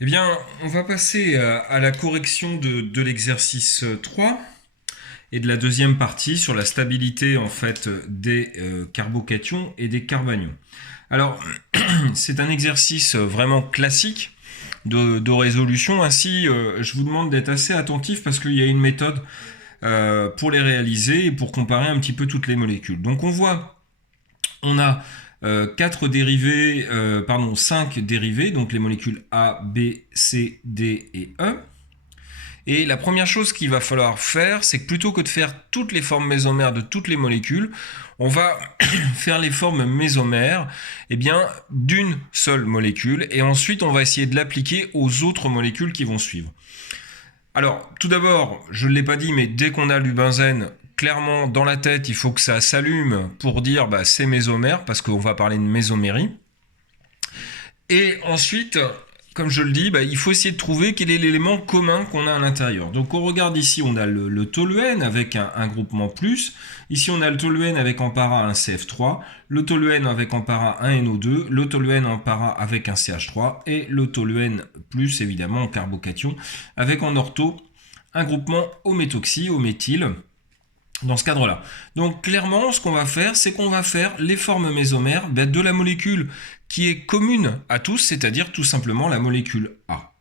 Eh bien, on va passer à la correction de l'exercice 3 et de la deuxième partie sur la stabilité en fait des carbocations et des carbanions. Alors, c'est un exercice vraiment classique de résolution. Ainsi, je vous demande d'être assez attentif parce qu'il y a une méthode pour les réaliser et pour comparer un petit peu toutes les molécules. Donc, on a 4 dérivés, 5 dérivés, donc les molécules A, B, C, D et E. Et la première chose qu'il va falloir faire, c'est que plutôt que de faire toutes les formes mésomères de toutes les molécules, on va faire les formes mésomères d'une seule molécule et ensuite on va essayer de l'appliquer aux autres molécules qui vont suivre. Alors, tout d'abord, je ne l'ai pas dit, mais dès qu'on a du benzène, clairement dans la tête, il faut que ça s'allume pour dire c'est mésomère, parce qu'on va parler de mésomérie. Et ensuite, comme je le dis, il faut essayer de trouver quel est l'élément commun qu'on a à l'intérieur. Donc on regarde ici, on a le toluène avec un groupement plus. Ici, on a le toluène avec en para un CF3, le toluène avec en para un NO2, le toluène en para avec un CH3 et le toluène plus, évidemment, en carbocation, avec en ortho un groupement au méthoxy, au méthyle, dans ce cadre-là. Donc clairement, ce qu'on va faire, c'est qu'on va faire les formes mésomères de la molécule qui est commune à tous, c'est-à-dire tout simplement la molécule A.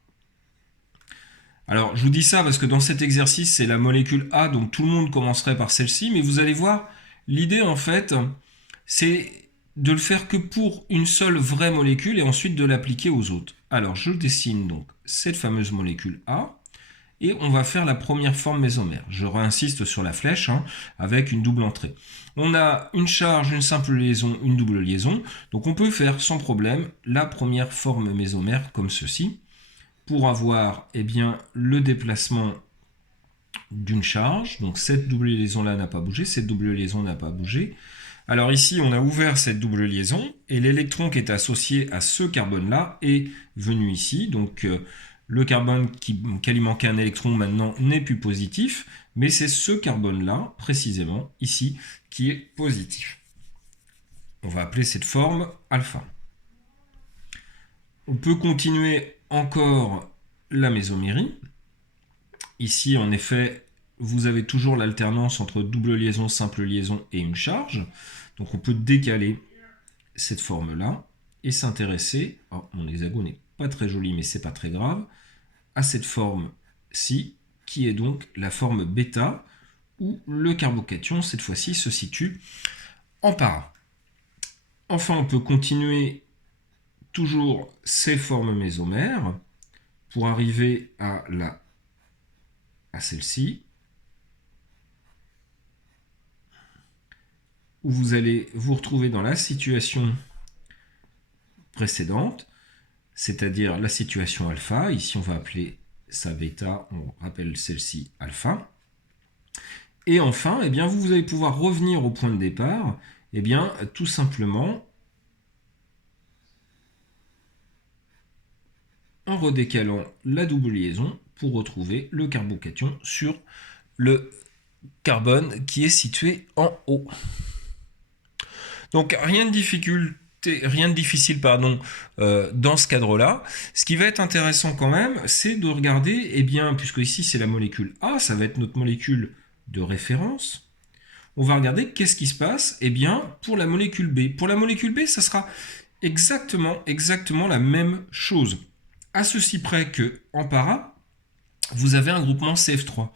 Alors, je vous dis ça parce que dans cet exercice, c'est la molécule A, donc tout le monde commencerait par celle-ci, mais vous allez voir, l'idée en fait, c'est de le faire que pour une seule vraie molécule et ensuite de l'appliquer aux autres. Alors, je dessine donc cette fameuse molécule A. Et on va faire la première forme mésomère. Je réinsiste sur la flèche avec une double entrée. On a une charge, une simple liaison, une double liaison. Donc on peut faire sans problème la première forme mésomère comme ceci pour avoir le déplacement d'une charge. Donc cette double liaison-là n'a pas bougé, cette double liaison n'a pas bougé. Alors ici, on a ouvert cette double liaison et l'électron qui est associé à ce carbone-là est venu ici. Donc le carbone qui lui manquait un électron maintenant n'est plus positif, mais c'est ce carbone-là, précisément ici, qui est positif. On va appeler cette forme alpha. On peut continuer encore la mésomérie. Ici, en effet, vous avez toujours l'alternance entre double liaison, simple liaison et une charge. Donc on peut décaler cette forme-là et s'intéresser, mon hexagone n'est pas très joli mais c'est pas très grave, à cette forme-ci qui est donc la forme bêta où le carbocation cette fois-ci se situe en para. Enfin on peut continuer toujours ces formes mésomères pour arriver à celle-ci où vous allez vous retrouver dans la situation précédente, c'est-à-dire la situation alpha. Ici, on va appeler ça bêta, on rappelle celle-ci alpha. Et enfin, vous allez pouvoir revenir au point de départ, tout simplement en redécalant la double liaison pour retrouver le carbocation sur le carbone qui est situé en haut. Donc rien de difficile dans ce cadre-là. Ce qui va être intéressant quand même, c'est de regarder, puisque ici c'est la molécule A, ça va être notre molécule de référence, on va regarder qu'est-ce qui se passe pour la molécule B. Pour la molécule B, ça sera exactement la même chose. À ceci près que en para, vous avez un groupement CF3.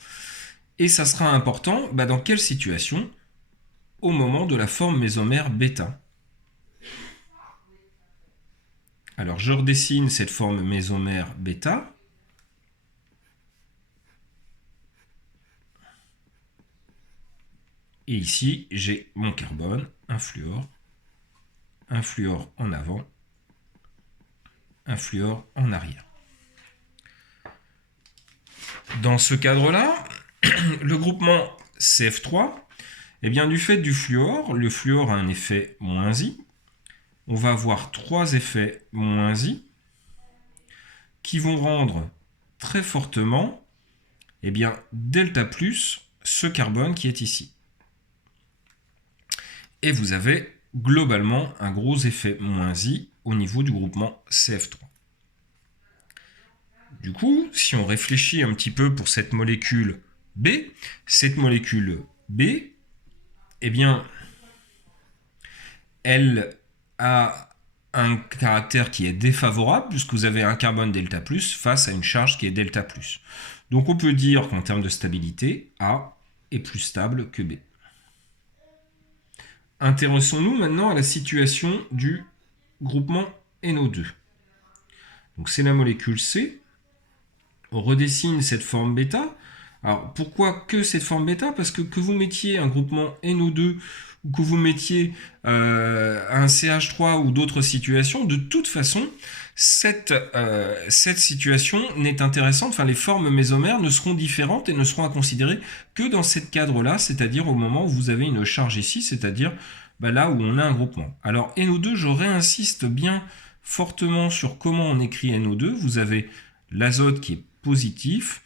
Et ça sera important dans quelle situation? Au moment de la forme mésomère bêta. Alors je redessine cette forme mésomère bêta. Et ici, j'ai mon carbone, un fluor en avant, un fluor en arrière. Dans ce cadre-là, le groupement CF3, du fait du fluor, le fluor a un effet -I. On va avoir 3 effets -I qui vont rendre très fortement delta plus ce carbone qui est ici. Et vous avez globalement un gros effet -I au niveau du groupement CF3. Du coup, si on réfléchit un petit peu pour cette molécule B, eh bien, elle a un caractère qui est défavorable puisque vous avez un carbone delta plus face à une charge qui est delta plus. Donc on peut dire qu'en termes de stabilité, A est plus stable que B. Intéressons-nous maintenant à la situation du groupement NO2. Donc c'est la molécule C. On redessine cette forme bêta. Alors pourquoi que cette forme bêta? Parce que vous mettiez un groupement NO2 ou que vous mettiez un CH3 ou d'autres situations, de toute façon, cette situation n'est intéressante, enfin les formes mésomères ne seront différentes et ne seront à considérer que dans ce cadre-là, c'est-à-dire au moment où vous avez une charge ici, c'est-à-dire là où on a un groupement. Alors NO2, je réinsiste bien fortement sur comment on écrit NO2. Vous avez l'azote qui est positif,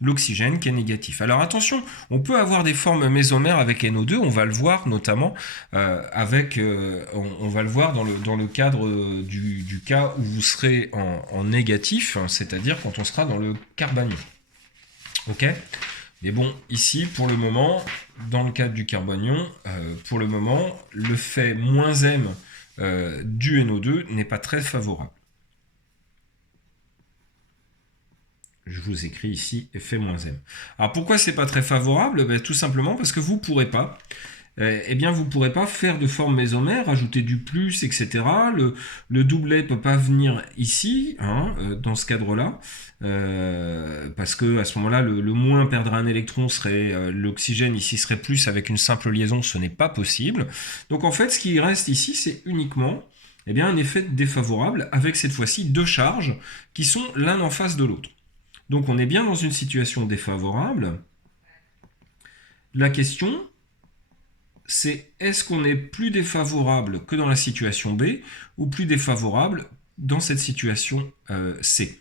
l'oxygène qui est négatif. Alors attention, on peut avoir des formes mésomères avec NO2, on va le voir notamment on va le voir dans le cadre du cas où vous serez en négatif, c'est-à-dire quand on sera dans le carbanion. Ok ? Mais bon, ici, pour le moment, dans le cadre du carbanion, pour le moment, le fait -M du NO2 n'est pas très favorable. Je vous écris ici effet -M. Alors pourquoi c'est pas très favorable? Tout simplement parce que vous pourrez pas faire de forme mésomère, ajouter du plus, etc. Le doublet peut pas venir ici, dans ce cadre-là, parce que à ce moment-là, le moins perdra un électron, serait l'oxygène ici serait plus avec une simple liaison, ce n'est pas possible. Donc en fait, ce qui reste ici, c'est uniquement un effet défavorable avec cette fois-ci deux charges qui sont l'un en face de l'autre. Donc on est bien dans une situation défavorable. La question, c'est est-ce qu'on est plus défavorable que dans la situation B ou plus défavorable dans cette situation C?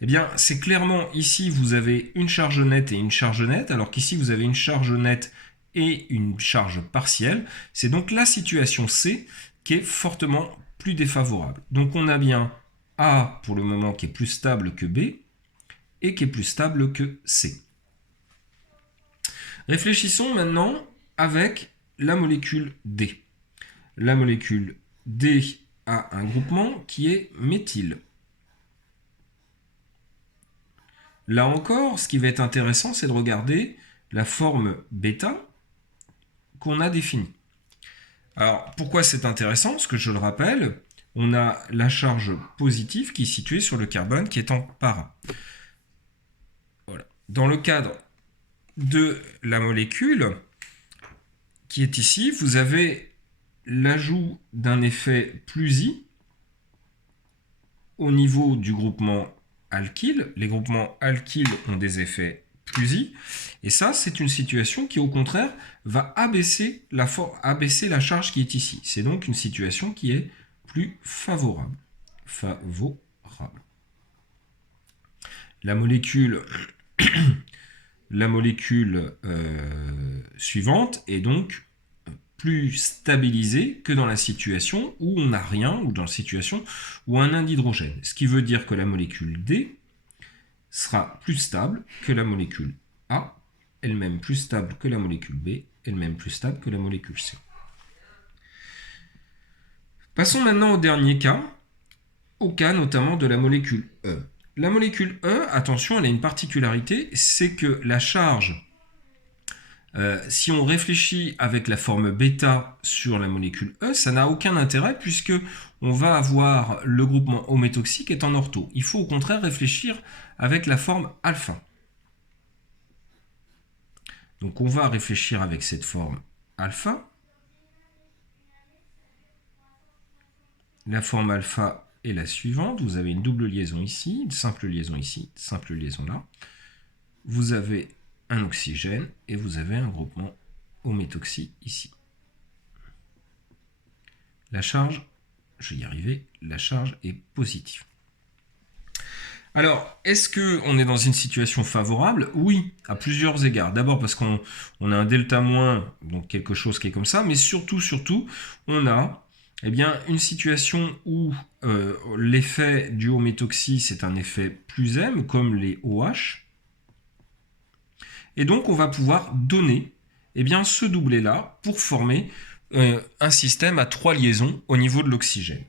Eh bien, c'est clairement ici, vous avez une charge nette et une charge nette, alors qu'ici, vous avez une charge nette et une charge partielle. C'est donc la situation C qui est fortement plus défavorable. Donc on a bien A pour le moment qui est plus stable que B, et qui est plus stable que C. Réfléchissons maintenant avec la molécule D. La molécule D a un groupement qui est méthyle. Là encore, ce qui va être intéressant, c'est de regarder la forme bêta qu'on a définie. Alors, pourquoi c'est intéressant? Parce que je le rappelle, on a la charge positive qui est située sur le carbone qui est en para. Dans le cadre de la molécule qui est ici, vous avez l'ajout d'un effet plus I au niveau du groupement alkyle. Les groupements alkyles ont des effets plus I. Et ça, c'est une situation qui, au contraire, va abaisser la charge qui est ici. C'est donc une situation qui est plus favorable. La molécule suivante est donc plus stabilisée que dans la situation où on n'a rien, ou dans la situation où on a un d'hydrogène. Ce qui veut dire que la molécule D sera plus stable que la molécule A, elle-même plus stable que la molécule B, elle-même plus stable que la molécule C. Passons maintenant au dernier cas, au cas notamment de la molécule E. La molécule E, attention, elle a une particularité, c'est que la charge, si on réfléchit avec la forme bêta sur la molécule E, ça n'a aucun intérêt puisque on va avoir le groupement O méthoxy qui est en ortho. Il faut au contraire réfléchir avec la forme alpha. Donc on va réfléchir avec cette forme alpha. La forme alpha est la suivante. Vous avez une double liaison ici, une simple liaison ici, une simple liaison là. Vous avez un oxygène et vous avez un groupement O méthoxy ici. La charge, je vais y arriver, la charge est positive. Alors, est-ce qu'on est dans une situation favorable? Oui, à plusieurs égards. D'abord parce qu'on a un delta moins, donc quelque chose qui est comme ça, mais surtout, on a Eh bien, une situation où l'effet du haut méthoxy, c'est un effet plus M, comme les OH. Et donc, on va pouvoir donner eh bien, ce doublet-là pour former un système à 3 liaisons au niveau de l'oxygène.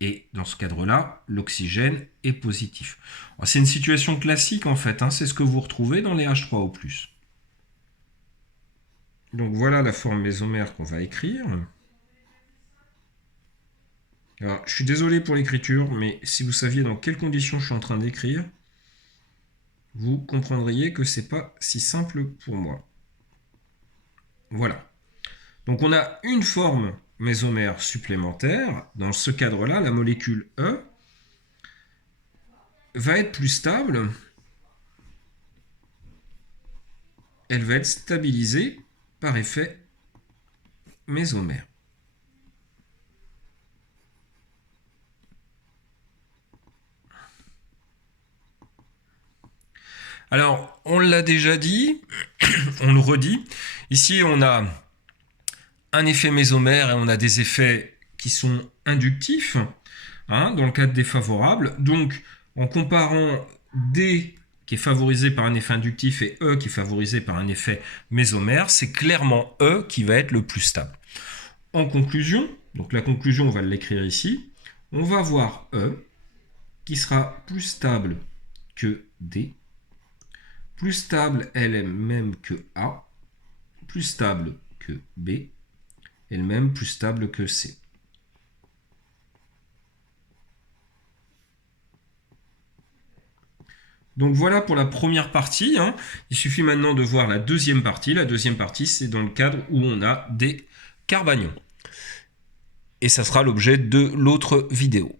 Et dans ce cadre-là, l'oxygène est positif. C'est une situation classique en fait, hein, c'est ce que vous retrouvez dans les H3O+. Donc voilà la forme mésomère qu'on va écrire. Alors, je suis désolé pour l'écriture, mais si vous saviez dans quelles conditions je suis en train d'écrire, vous comprendriez que c'est pas si simple pour moi. Voilà. Donc on a une forme mésomère supplémentaire. Dans ce cadre-là, la molécule E va être plus stable. Elle va être stabilisée par effet mésomère. Alors, on l'a déjà dit, on le redit. Ici, on a un effet mésomère et on a des effets qui sont inductifs, hein, dans le cadre défavorable. Donc, en comparant D qui est favorisé par un effet inductif et E qui est favorisé par un effet mésomère, c'est clairement E qui va être le plus stable. En conclusion, donc la conclusion, on va l'écrire ici, on va voir E qui sera plus stable que D, plus stable elle-même que A, plus stable que B, elle-même plus stable que C. Donc voilà pour la première partie, hein. Il suffit maintenant de voir la deuxième partie. La deuxième partie, c'est dans le cadre où on a des carbanions. Et ça sera l'objet de l'autre vidéo.